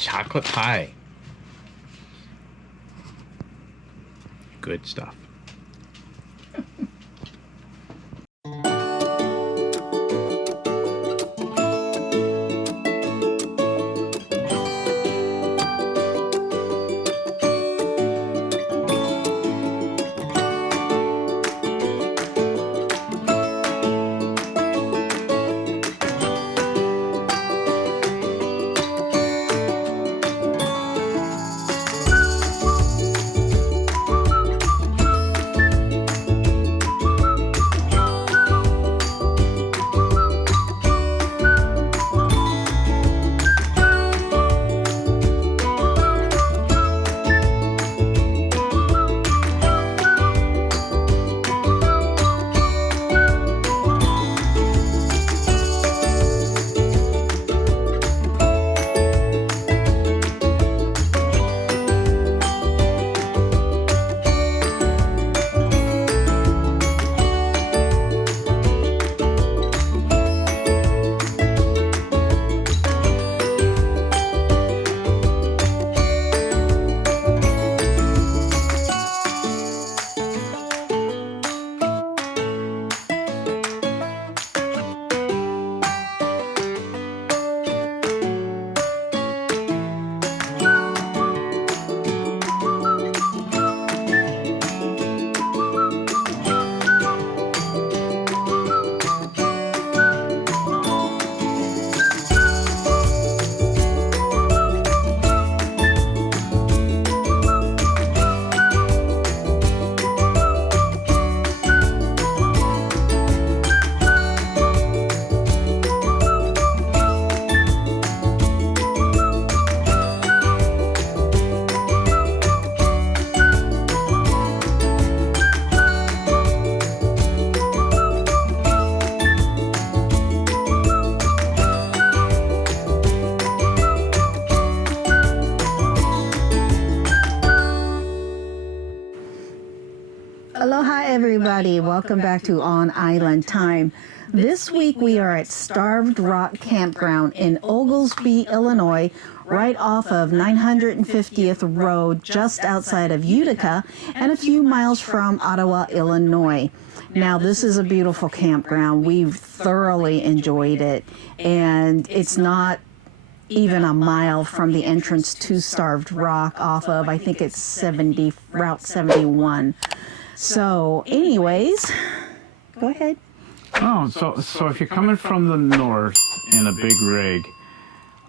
chocolate pie. Good stuff. Aloha everybody, welcome back to On Island Time. This week we are at Starved Rock Campground in Oglesby, Illinois, right off of 950th Road, just outside of Utica, and a few miles from Ottawa, Illinois. Now this is a beautiful campground. We've thoroughly enjoyed it, and it's not even a mile from the entrance to Starved Rock off of, I think it's Route 71. So anyways, go ahead. Oh, so if you're coming from the north in a big rig,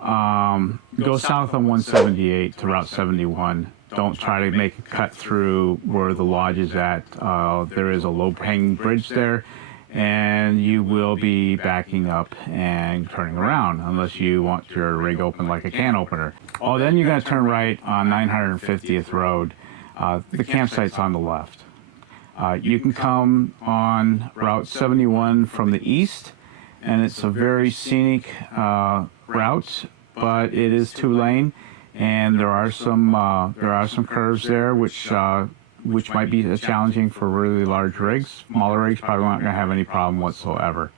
go south on 178 to Route 71. Don't try to make a cut through where the lodge is at. There is a low-hanging bridge there, and you will be backing up and turning around unless you want your rig open like a can opener. Oh, then you're going to turn right on 950th Road. The campsite's on the left. You can come on Route 71 from the east, and it's a very scenic route, but it is two-lane, and there are some curves there which might be challenging for really large rigs. Smaller rigs probably aren't going to have any problem whatsoever.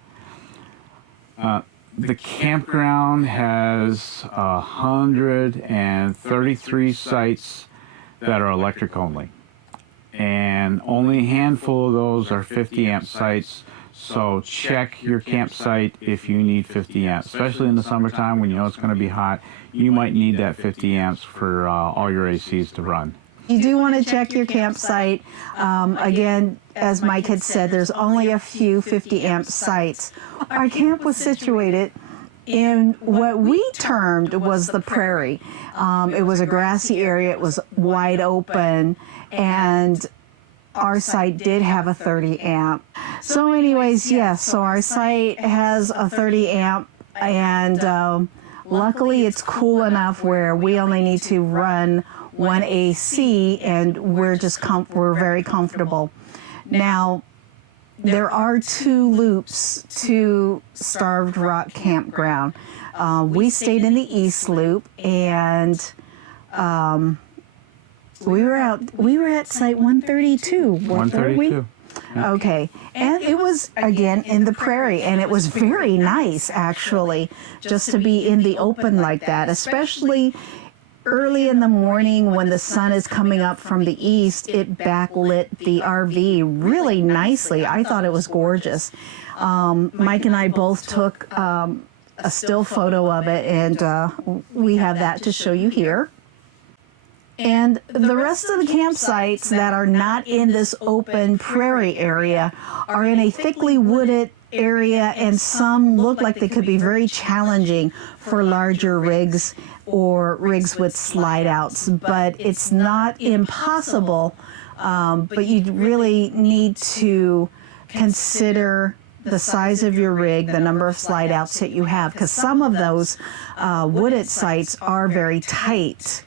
The campground has 133 sites that are electric only. And only a handful of those are 50 amp sites, so check your campsite if you need 50 amps, especially in the summertime when you know it's going to be hot. You might need that 50 amps for all your ACs to run. You do want to check your campsite. Again, as Mike had said, there's only a few 50 amp sites. Our camp was situated in what we termed was the prairie. It was a grassy area, it was wide open, and our site did have a 30 amp. So anyways, yes, so our site has a 30 amp, and luckily it's cool enough where we only need to run one AC, and we're very comfortable. Now, there are two loops to Starved Rock Campground. We stayed in the east loop, and we were at site 132. 132. Okay. And it was, again, in the prairie, and it was very nice, actually, just to be in the open like that, especially early in the morning when the sun is coming up from the east. It backlit the RV really nicely. I thought it was gorgeous. Mike and I both took a still photo of it, and we have that to show you here. And the rest of the campsites that are not in this open prairie area are in a thickly wooded area, and some look like they could be very challenging for larger rigs or rigs with slide outs. But it's not impossible, but you really need to consider the size of your rig, the number of slide outs that you have, because some of those wooded sites are very tight.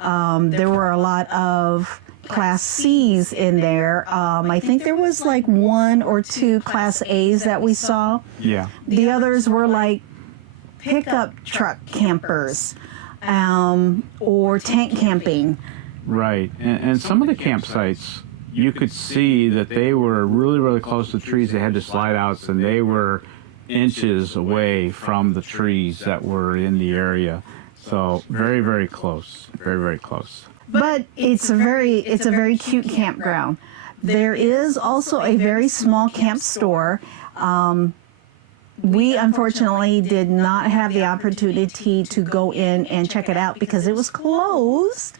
There were a lot of Class C's in there. I think there was like 1 or 2 Class A's that we saw. Yeah. The others were like pickup truck campers or tent camping. Right. And some of the campsites, you could see that they were really, really close to the trees. They had the slide outs, and they were inches away from the trees that were in the area. So very, very close. Very, very close. But it's a very cute campground. There is also a very small camp store. We unfortunately did not have the opportunity to go in and check it out because it was closed.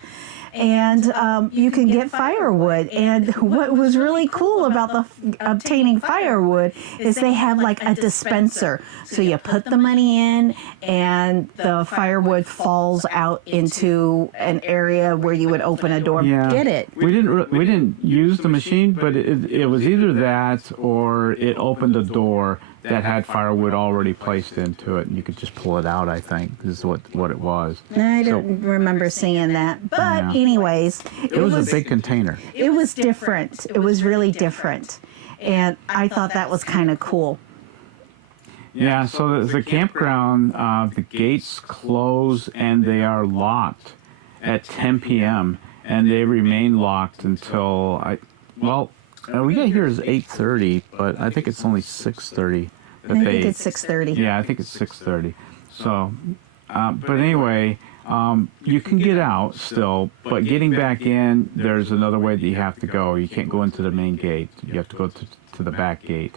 And you can get firewood. And what was really cool about obtaining firewood is they have like a dispenser. So you put the money in, and the firewood falls out into an area where you would open a door and get it. We didn't use the machine, but it was either that or it opened a door that had firewood already placed into it, and you could just pull it out, I think, is what it was. I don't remember seeing that. But anyways, it was a big container. It was different. It was really different. And I thought that was kind of cool. Yeah, so the campground, the gates close and they are locked at 10 p.m. and they remain locked until we got here as 8:30, but I think it's only 6:30. I think it's 6:30. Yeah, I think it's 6:30. So, but anyway, you can get out still, but getting back in, there's another way that you have to go. You can't go into the main gate. You have to go to the back gate.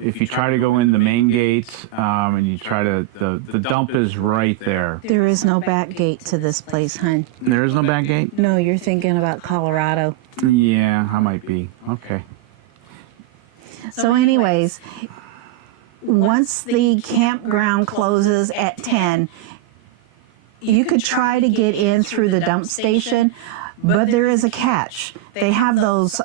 If you try to go in the main gate and you try to, the dump is right there. There is no back gate to this place, hon. There is no back gate? No, you're thinking about Colorado. Yeah, I might be. Okay. So anyways, once the campground closes at 10, you could try to get in through the dump station, but there is a catch. They have those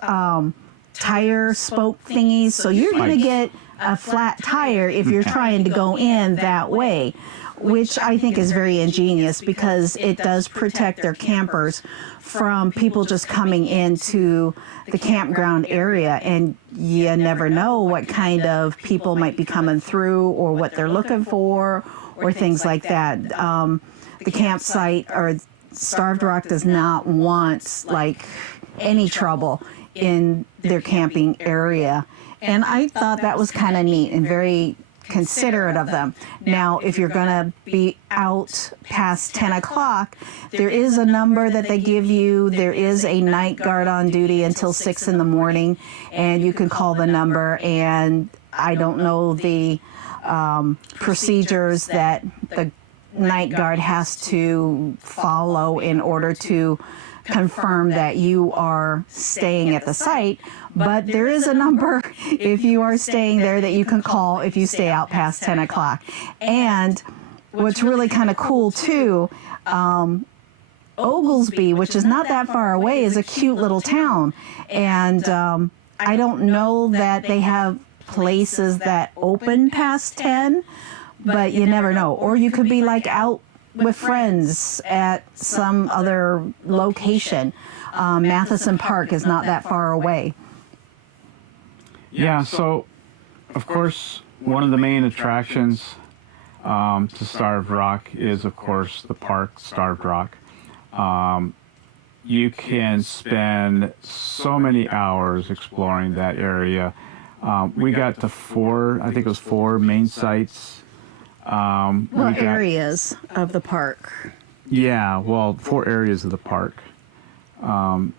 tire spoke thingies, so you're going to get a flat tire if you're trying to go in that way, which I think is very ingenious because it does protect their campers from people just coming into the campground area, and you never know what kind of people might be coming through or what they're looking for or things like that. The campsite or Starved Rock does not want like any trouble in their camping area, and I thought that was kind of neat and very considerate of them. Now, if you're going to be out past 10 o'clock, there is a number that they give you. There is a night guard on duty until 6 in the morning, and you can call the number, and I don't know the procedures that the night guard has to follow in order to confirm that you are staying at the site, but there is a number if you are staying there that you can call if you stay out past 10 o'clock. And what's really kind of cool too, Oglesby, which is not that far away, is a cute little town, and I don't know that they have places that open past 10, but you never know. Or you could be like out with friends at some other location. Matheson Park is not that far away. Yeah, so of course one of the main attractions to Starved Rock is of course the park, Starved Rock. you can spend so many hours exploring that area. We got to I think it was four main sites. Areas of the park. Yeah, well, four areas of the park.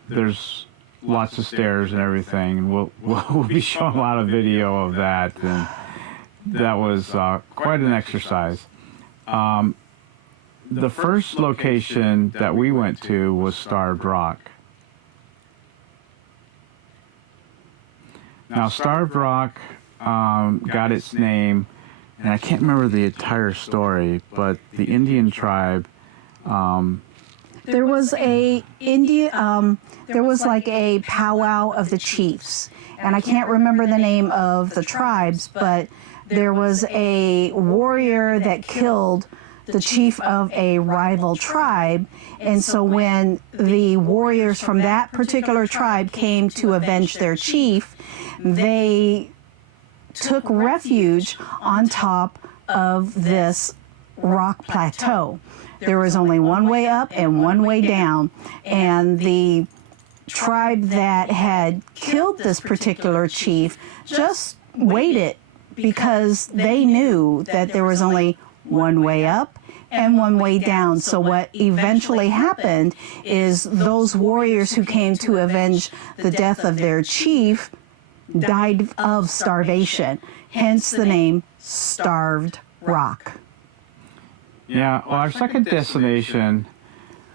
There's lots of stairs and everything. And we'll be showing a lot of video of that, and that was quite an exercise. The first location that we went to was Starved Rock. Now, Starved Rock got its name, and I can't remember the entire story, but the Indian tribe. There was there was like a powwow of the chiefs, and I can't remember the name of the tribes, but there was a warrior that killed the chief of a rival tribe, and so when the warriors from that particular tribe came to avenge their chief, they took refuge on top of this rock plateau. There was only one way up and one way down, and the tribe that had killed this particular chief just waited because they knew that there was only one way up and one way down. So what eventually happened is those warriors who came to avenge the death of their chief died of starvation, hence the name Starved Rock. Yeah, well, our second destination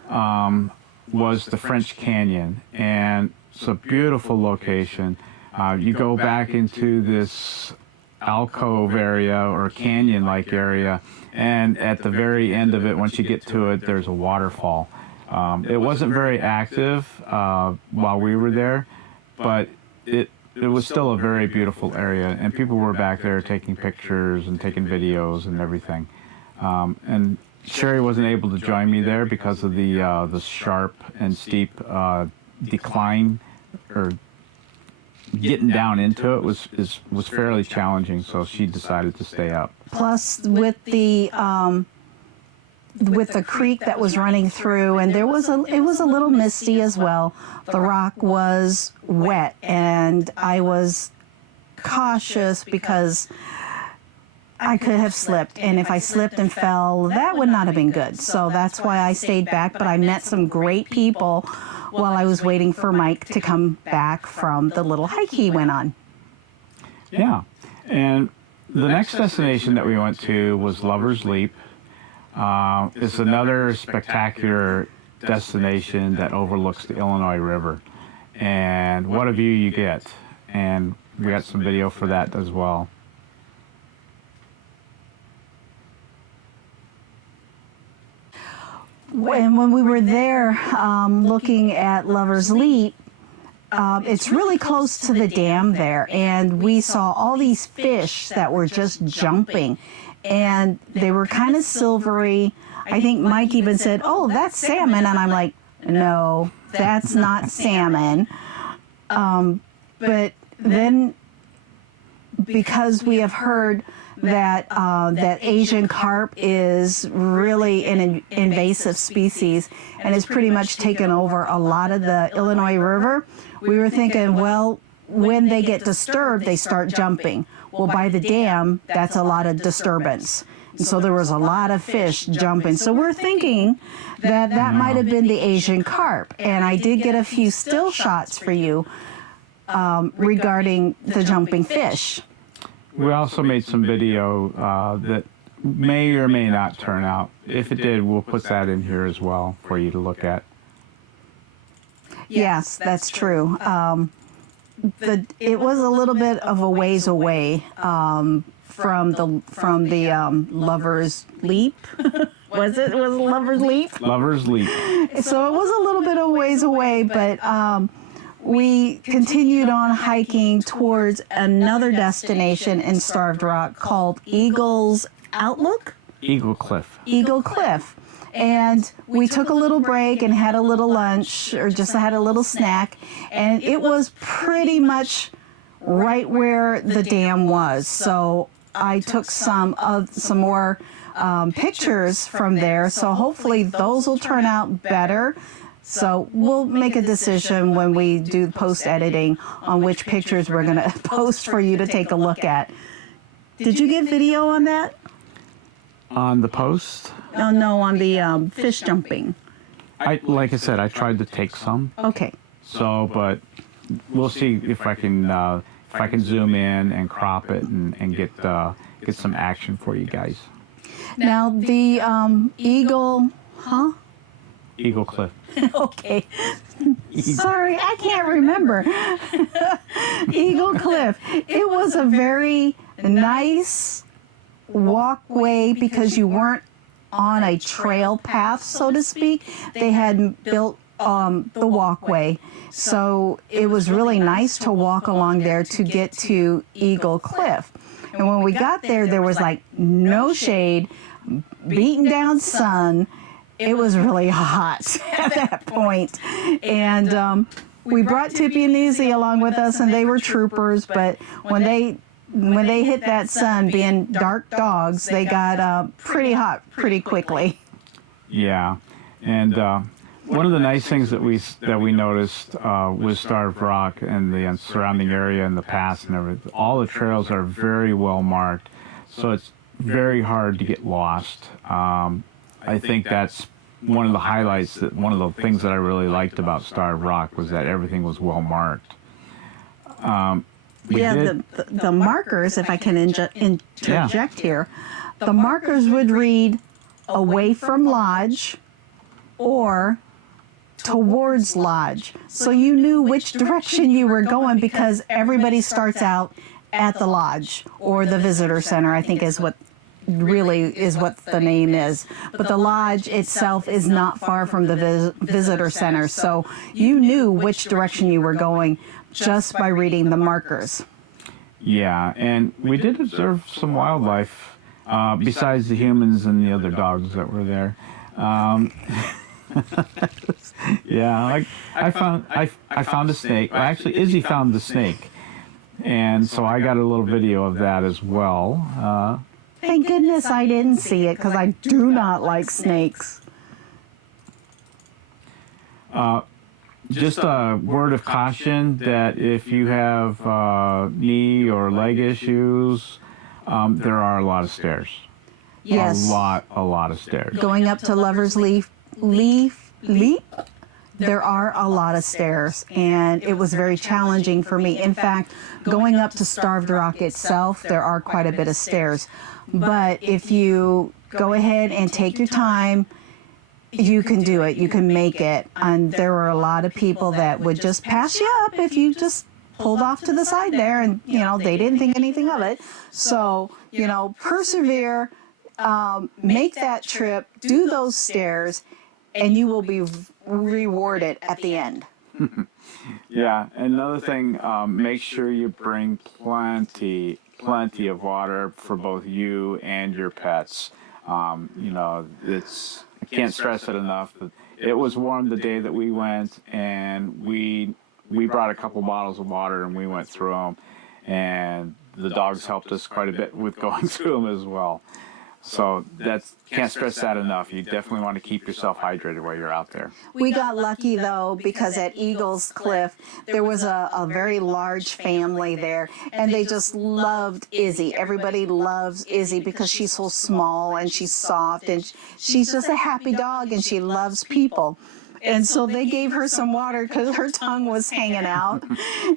was the French Canyon, and it's a beautiful location. You go back into this alcove area or canyon-like area, and at the very end of it, once you get to it, there's a waterfall. It wasn't very active while we were there, but it was still a very beautiful area, and people were back there taking pictures and taking videos and everything. And Sheri wasn't able to join me there because of the sharp and steep decline, or getting down into it was fairly challenging. So she decided to stay up. Plus, with the creek that was running through, and it was a little misty as well. The rock was wet, and I was cautious because I could have slipped, and if I slipped and fell, that would not have been good. So that's why I stayed back, but I met some great people while I was waiting for Mike to come back from the little hike he went on. Yeah, and the next destination that we went to was Lover's Leap. It's another spectacular destination that overlooks the Illinois River, and what a view you get, and we got some video for that as well. When we were there looking at Lover's Leap, it's really close to the dam there, and we saw all these fish that were just jumping, and they were kind of silvery. I think Mike even said, "Oh, that's salmon," and I'm like, "No, that's not salmon." But then, because we have heard that Asian carp is really an invasive species and has pretty much taken over a lot of the Illinois River, we were thinking, well, when they get disturbed, they start jumping. Well, by the dam, that's a lot of disturbance. And so there was a lot of fish jumping. So we're thinking that might have been the Asian carp. And I did get a few still shots for you regarding the jumping fish. We also made some video that may or may not turn out. If it did, we'll put that in here as well for you to look at. Yes, that's true. It was a little bit of a ways away from the Lover's Leap. Was it Lover's Leap? Lover's Leap. So it was a little bit of ways away, but we continued on hiking towards another destination in Starved Rock called Eagle's Outlook? Eagle Cliff. Eagle Cliff. And we took a little break and had a little lunch, or just had a little snack, and it was pretty much right where the dam was. So I took some more pictures from there, so hopefully those will turn out better. So we'll make a decision when we do post editing on which pictures we're going to post for you to take a look at. Did you get video on that? On the post, Oh, no, on the fish jumping. like I said, I tried to take some. Okay. So, but we'll see if I can zoom in and crop it and get some action for you guys. Now the Eagle, huh? Eagle Cliff. Okay. Sorry, I can't remember. Eagle Cliff. It was a very nice walkway because you weren't on a trail path, so to speak. They had built the walkway. So it was really nice to walk along there to get to Eagle Cliff. And when we got there, there was like no shade, beaten down sun. It was really hot at that point. And we brought Tippy and Easy along with us, and they were troopers. But when they hit that sun, being dark dogs, they got pretty hot pretty quickly. Yeah, and one of the nice things that we noticed was Starved Rock and the surrounding area and the pass and everything. All the trails are very well marked, so it's very hard to get lost. I think that's one of the highlights, that one of the things that I really liked about Starved Rock was that everything was well marked. The markers, if I can interject here, the markers would read away from lodge or towards lodge. So you knew which direction you were going because everybody starts out at the lodge or the visitor center, I think is what the name is. But the lodge itself is not far from the visitor center. So you knew which direction you were going just by reading the markers. Yeah, and we did observe some wildlife besides the humans and the other dogs that were there. Yeah, like I found a snake. Well, actually, Izzy found the snake, and so I got a little video of that as well. Thank goodness I didn't see it because I do not like snakes. Just a word of caution that if you have knee or leg issues, there are a lot of stairs. Yes. A lot of stairs. Going up to Lover's Leap, there are a lot of stairs, and it was very challenging for me. In fact, going up to Starved Rock itself, there are quite a bit of stairs. But if you go ahead and take your time, you can do it. You can make it. And there were a lot of people that would just pass you up if you just pulled off to the side there, and, they didn't think anything of it. So, persevere, make that trip, do those stairs, and you will be rewarded at the end. Yeah, another thing, make sure you bring plenty of water for both you and your pets. I can't stress it enough. It was warm the day that we went, and we brought a couple bottles of water and we went through them, and the dogs helped us quite a bit with going through them as well. So can't stress that enough. You definitely want to keep yourself hydrated while you're out there. We got lucky though, because at Eagles Cliff there was a very large family there, and they just loved Izzy. Everybody loves Izzy because she's so small and she's soft, and she's just a happy dog, and she loves people. And so they gave her some water because her tongue was hanging out.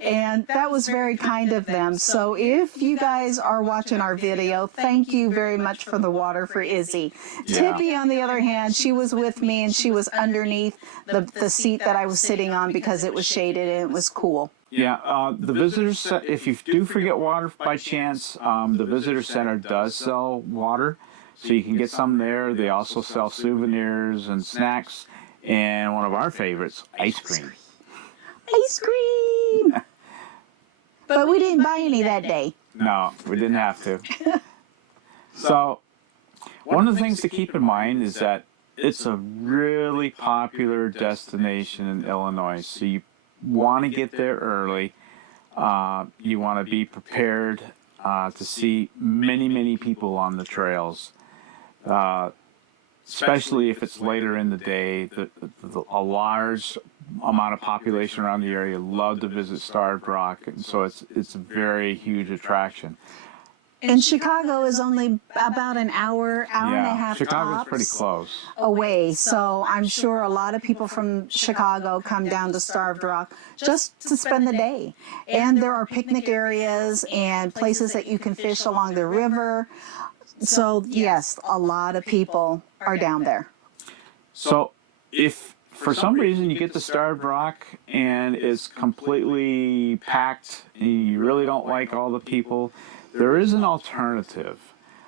And that was very kind of them. So if you guys are watching our video, thank you very much for the water for Izzy. Yeah. Tippy, on the other hand, she was with me, and she was underneath the seat that I was sitting on because it was shaded and it was cool. Yeah, the visitors, if you do forget water by chance, the visitor center does sell water. So you can get some there. They also sell souvenirs and snacks. And one of our favorites, ice cream. Ice cream! But we didn't buy any that day. No, we didn't have to. So, one of the things to keep in mind is that it's a really popular destination in Illinois. So you want to get there early. You want to be prepared to see many, many people on the trails. especially if it's later in the day. A large amount of population around the area love to visit Starved Rock, and so it's a very huge attraction. And Chicago is only about an hour and a half Chicago's tops pretty close. away. So I'm sure a lot of people from Chicago come down to Starved Rock just to spend the day. And there are picnic areas and places that you can fish along the river. So yes, a lot of people are down there. So if for some reason you get to Starved Rock and it's completely packed and you really don't like all the people, there is an alternative.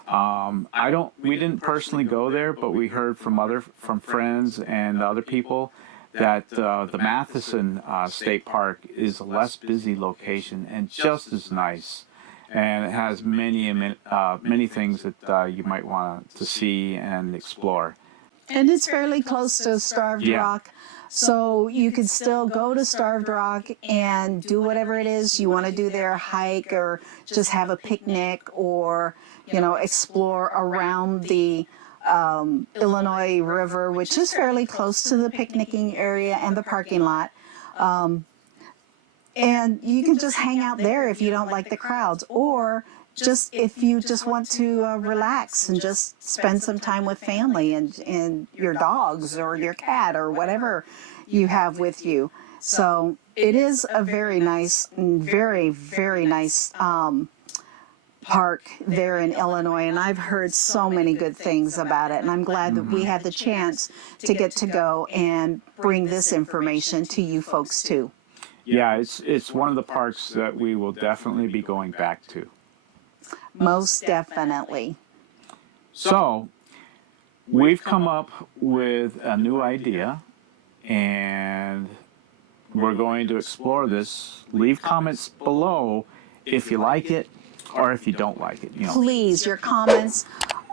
We didn't personally go there, but we heard from friends and other people that the Matheson State Park is a less busy location and just as nice, and it has many things that you might want to see and explore. And it's fairly close to Starved Yeah. Rock. So you could still go to Starved Rock and do whatever it is you want to do there, hike or just have a picnic or, explore around the Illinois River, which is fairly close to the picnicking area and the parking lot. And you can just hang out there if you don't like the crowds, or just if you just want to relax and just spend some time with family and your dogs or your cat or whatever you have with you. So it is a very nice, very, very nice park there in Illinois, and I've heard so many good things about it, and I'm glad that we had the chance to get to go and bring this information to you folks too. Yeah, it's one of the parks that we will definitely be going back to. Most definitely. So, we've come up with a new idea, and we're going to explore this. Leave comments below if you like it or if you don't like it. Please, your comments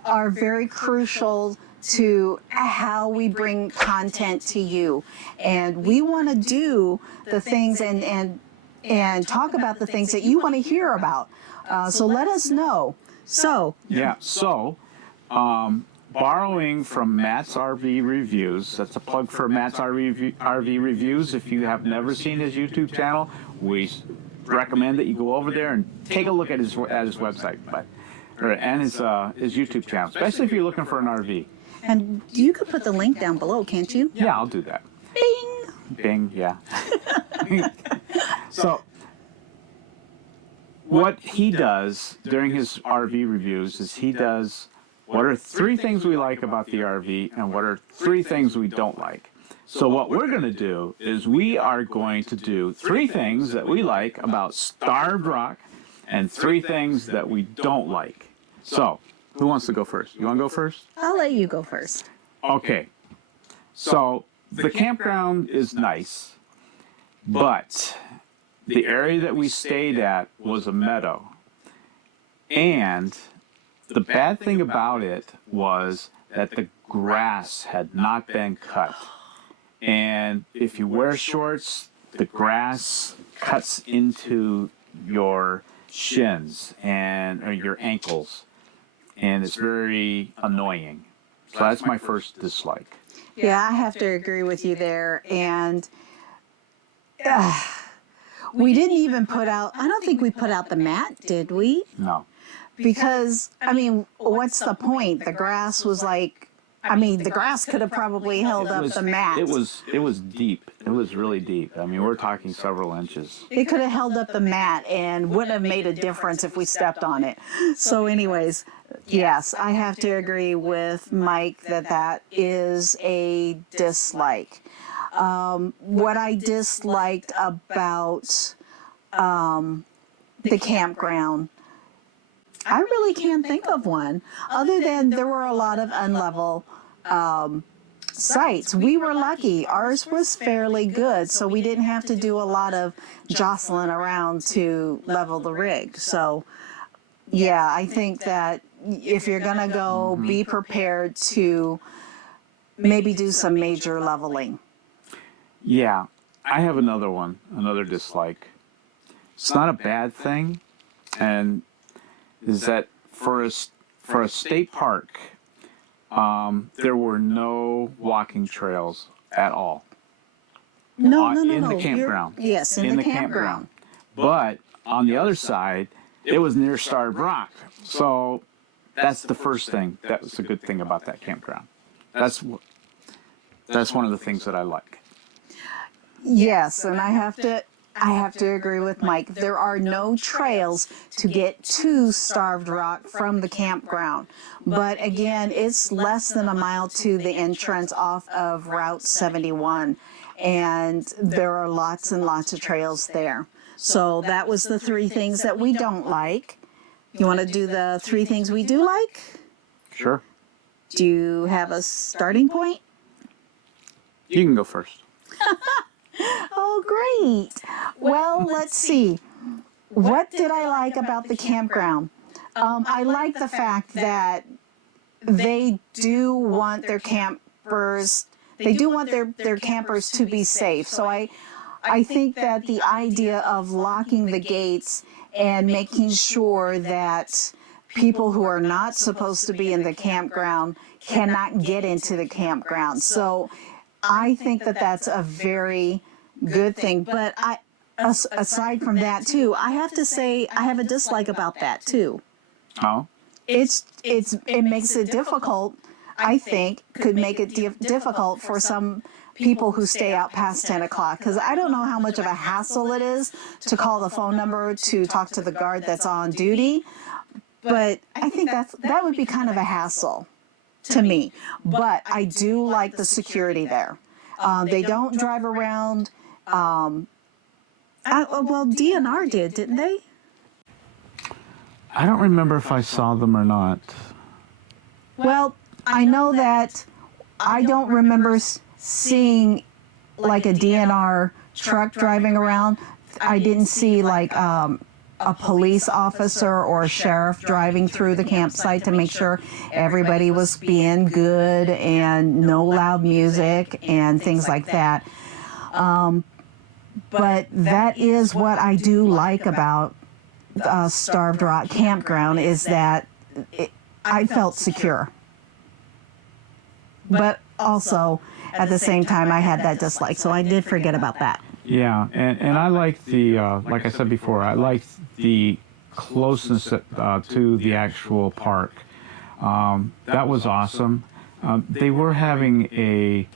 are very crucial to how we bring content to you. And we want to do the things and talk about the things that you want to hear about. So let us know. So borrowing from Matt's RV Reviews, that's a plug for Matt's RV Reviews. If you have never seen his YouTube channel, we recommend that you go over there and take a look at his website, and his YouTube channel, especially if you're looking for an RV. And you could put the link down below, can't you? Yeah, I'll do that. Bing! Bing, yeah. So, what he does during his RV reviews is he does what are 3 things we like about the RV and what are 3 things we don't like. So what we're going to do is we are going to do 3 things that we like about Starved Rock and 3 things that we don't like. So, who wants to go first? You want to go first? I'll let you go first. Okay. So, the campground is nice, but the area that we stayed at was a meadow. And the bad thing about it was that the grass had not been cut. And if you wear shorts, the grass cuts into your shins or your ankles, and it's very annoying. So that's my first dislike. Yeah, I have to agree with you there. And we didn't even I don't think we put out the mat, did we? No. Because, what's the point? The grass was the grass could have probably held up the mat. It was deep. It was really deep. We're talking several inches. It could have held up the mat and wouldn't have made a difference if we stepped on it. So anyways, yes, I have to agree with Mike that is a dislike. What I disliked about the campground, I really can't think of one, other than there were a lot of unlevel sites. We were lucky. Ours was fairly good, so we didn't have to do a lot of jostling around to level the rig. So, yeah, I think that if you're going to go, be prepared to maybe do some major leveling. Yeah, I have another dislike. It's not a bad thing, and is that for a state park, there were no walking trails at all. No. In the campground. Yes, in the campground. But on the other side, it was near Starved Rock. So that's the first thing. That was a good thing about that campground. That's one of the things that I like. Yes, and I have to agree with Mike. There are no trails to get to Starved Rock from the campground. But again, it's less than a mile to the entrance off of Route 71. And there are lots and lots of trails there. So that was the 3 things that we don't like. You want to do the 3 things we do like? Sure. Do you have a starting point? You can go first. Oh, great. Well, let's see. What did I like about the campground? I like the fact that they do want their campers to be safe. So I think that the idea of locking the gates and making sure that people who are not supposed to be in the campground cannot get into the campground. So I think that that's a very good thing. But aside from that too, I have to say I have a dislike about that too. Oh? It makes it difficult. I think could make it difficult for some people who stay out past 10 o'clock, because I don't know how much of a hassle it is to call the phone number to talk to the guard that's on duty, but I think that would be kind of a hassle to me. But I do like the security there. They don't drive around. Well, DNR didn't they? I don't remember if I saw them or not. Well, I know that I don't remember seeing like a DNR truck driving around. I didn't see like a police officer or a sheriff driving through the campsite to make sure everybody was being good and no loud music and things like that. But that is what I do like about Starved Rock Campground, is that I felt secure. But also, at the same time, I had that dislike, so I did forget about that. Yeah, and I like the, like I said before, I like the closeness to the actual park. That was awesome. They're having a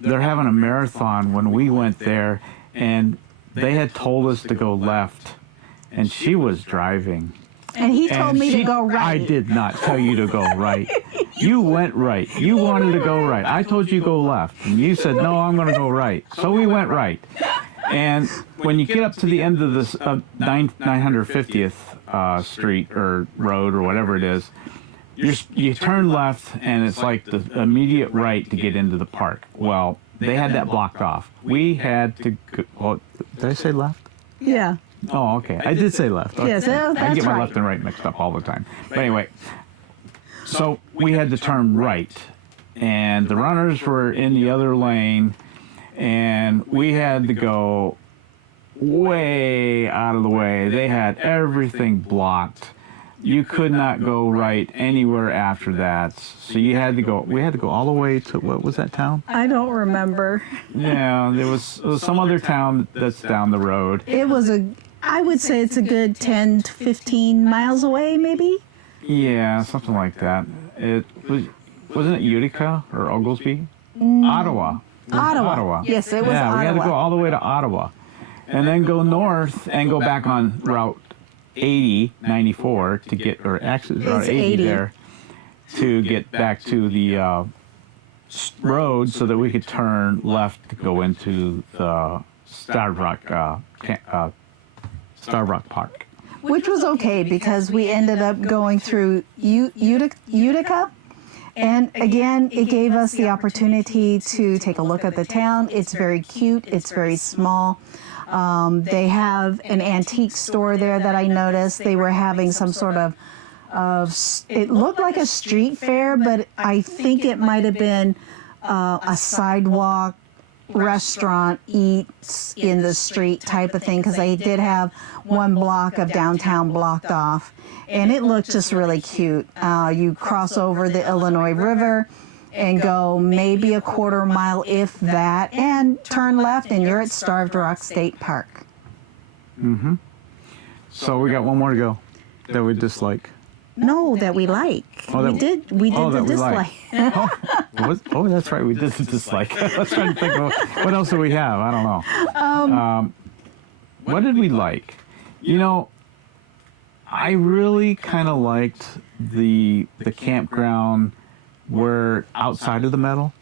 marathon when we went there, and they had told us to go left, and she was driving. And he told me to go right. I did not tell you to go right. You went right. You wanted to go right. I told you go left. And you said, no, I'm going to go right. So we went right. And when you get up to the end of this 950th Street or road or whatever it is, you turn left, and it's like the immediate right to get into the park. Well, they had that blocked off. We had to go, well, did I say left? Yeah. Oh, okay. I did say left. Okay. Yes, that's I get my right. left and right mixed up all the time. But anyway, so we had to turn right, and the runners were in the other lane, and we had to go way out of the way. They had everything blocked. You could not go right anywhere after that. So we had to go all the way to, what was that town? I don't remember. Yeah, there was some other town that's down the road. I would say it's a good 10 to 15 miles away, maybe? Yeah, something like that. Wasn't it Utica or Oglesby? Ottawa. Ottawa. Yes, it was Ottawa. We had to go Ottawa. all the way to Ottawa, and then go north and go back on Route 94 to get, or actually Route It's 80 80. there, to get back to the road so that we could turn left to go into the Starved Rock Park. Which was okay because we ended up going through Utica. And again, it gave us the opportunity to take a look at the town. It's very cute. It's very small. They have an antique store there that I noticed. They were having some sort of it looked like a street fair, but I think it might have been a sidewalk restaurant, eats in the street type of thing, because they did have one block of downtown blocked off, and it looked just really cute. You cross over the Illinois River and go maybe a quarter mile, if that, and turn left, and you're at Starved Rock State Park. So we got one more to go that we dislike. No, that we like. Oh, We did the dislike. Oh, that's right. We did the dislike. I was trying to think of what else do we have. I don't know. What did we like? You know, I really kind of liked the campground where outside of the metal,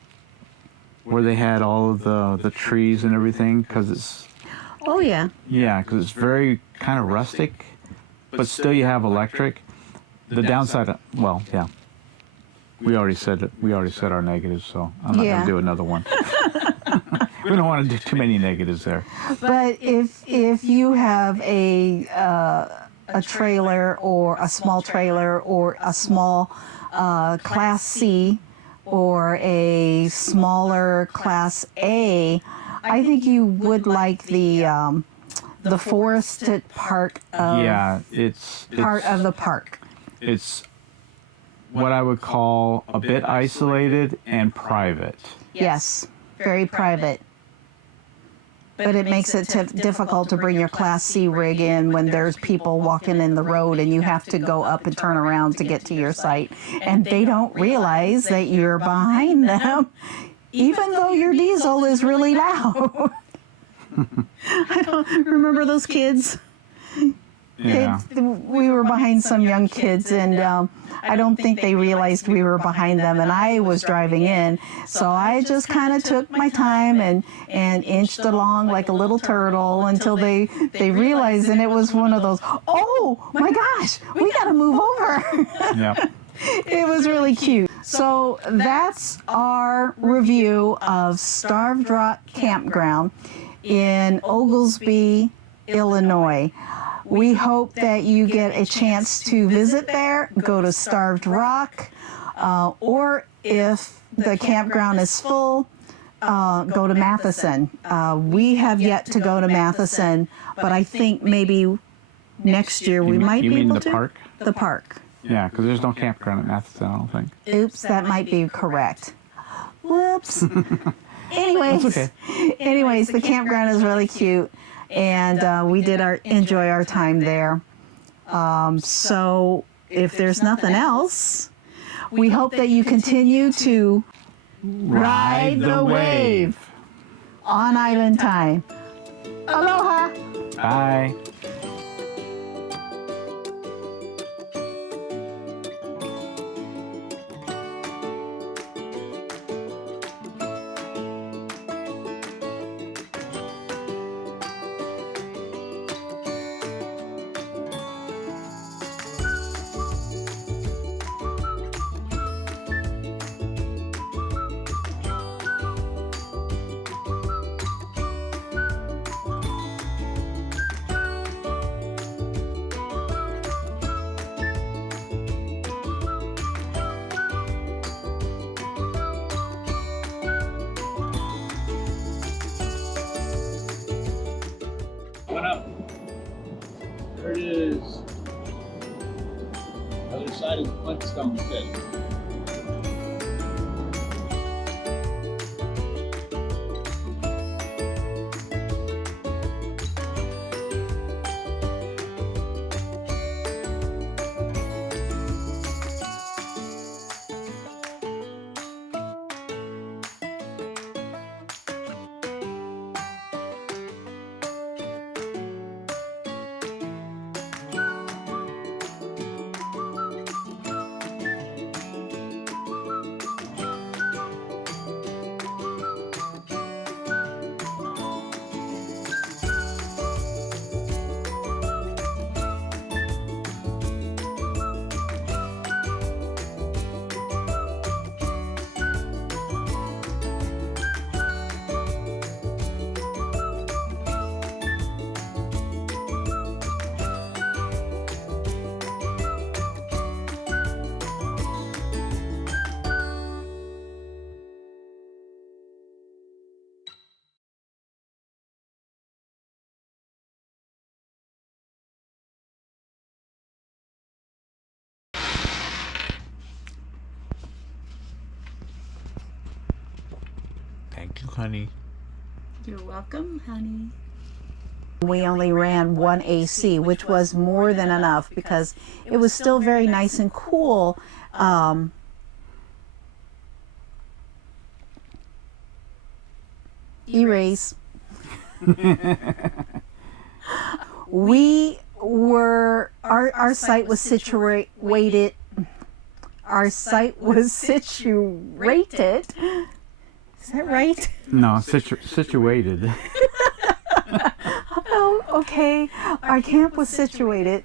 where they had all of the trees and everything, because it's Oh, yeah. because it's very kind of rustic, but still you have electric. The downside, well, yeah. We already said it. We already said our negatives, so I'm not Yeah. going to do another one. We don't want to do too many negatives there. But if you have a trailer, or a small trailer, or a small Class C, or a smaller Class A, I think you would like the forested part of it's part of the park. It's what I would call a bit isolated and private. Yes, very private. But it makes it difficult to bring your Class C rig in when there's people walking in the road and you have to go up and turn around to get to your site. And they don't realize that you're behind them, even though your diesel is really loud. I don't remember those kids. Yeah. We were behind some young kids, and I don't think they realized we were behind them, and I was driving in. So I just kind of took my time and inched along like a little turtle until they realized, and it was one of those, oh my gosh, we got to move over. Yeah. It was really cute. So that's our review of Starved Rock Campground in Oglesby, Illinois. We hope that you get a chance to visit there, go to Starved Rock, or if the campground is full, go to Matheson. We have yet to go to Matheson, but I think maybe next year we might be able to. You mean the park? The park. Yeah, because there's no campground at Matheson, I don't think. Oops, that might be correct. Whoops. Anyways, That's okay. Anyways, the campground is really cute, and we did enjoy our time there. So if there's nothing else, we hope that you continue to ride the wave on Island Time. Aloha! Bye. One up. There it is. Other side is Flintstone pit. honey. You're welcome, honey. We only ran one AC, which was more than enough because it was still very nice and cool. Erase. We were, our site was situated. Our site was situated. Is that right? No, situated. Oh, okay. Our camp was situated.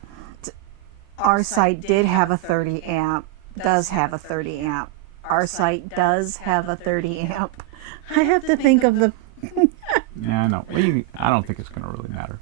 Our site did have a 30 amp, does have a 30 amp. Our site does have a 30 amp. I have to think of the... Yeah, I know. Well, I don't think it's going to really matter.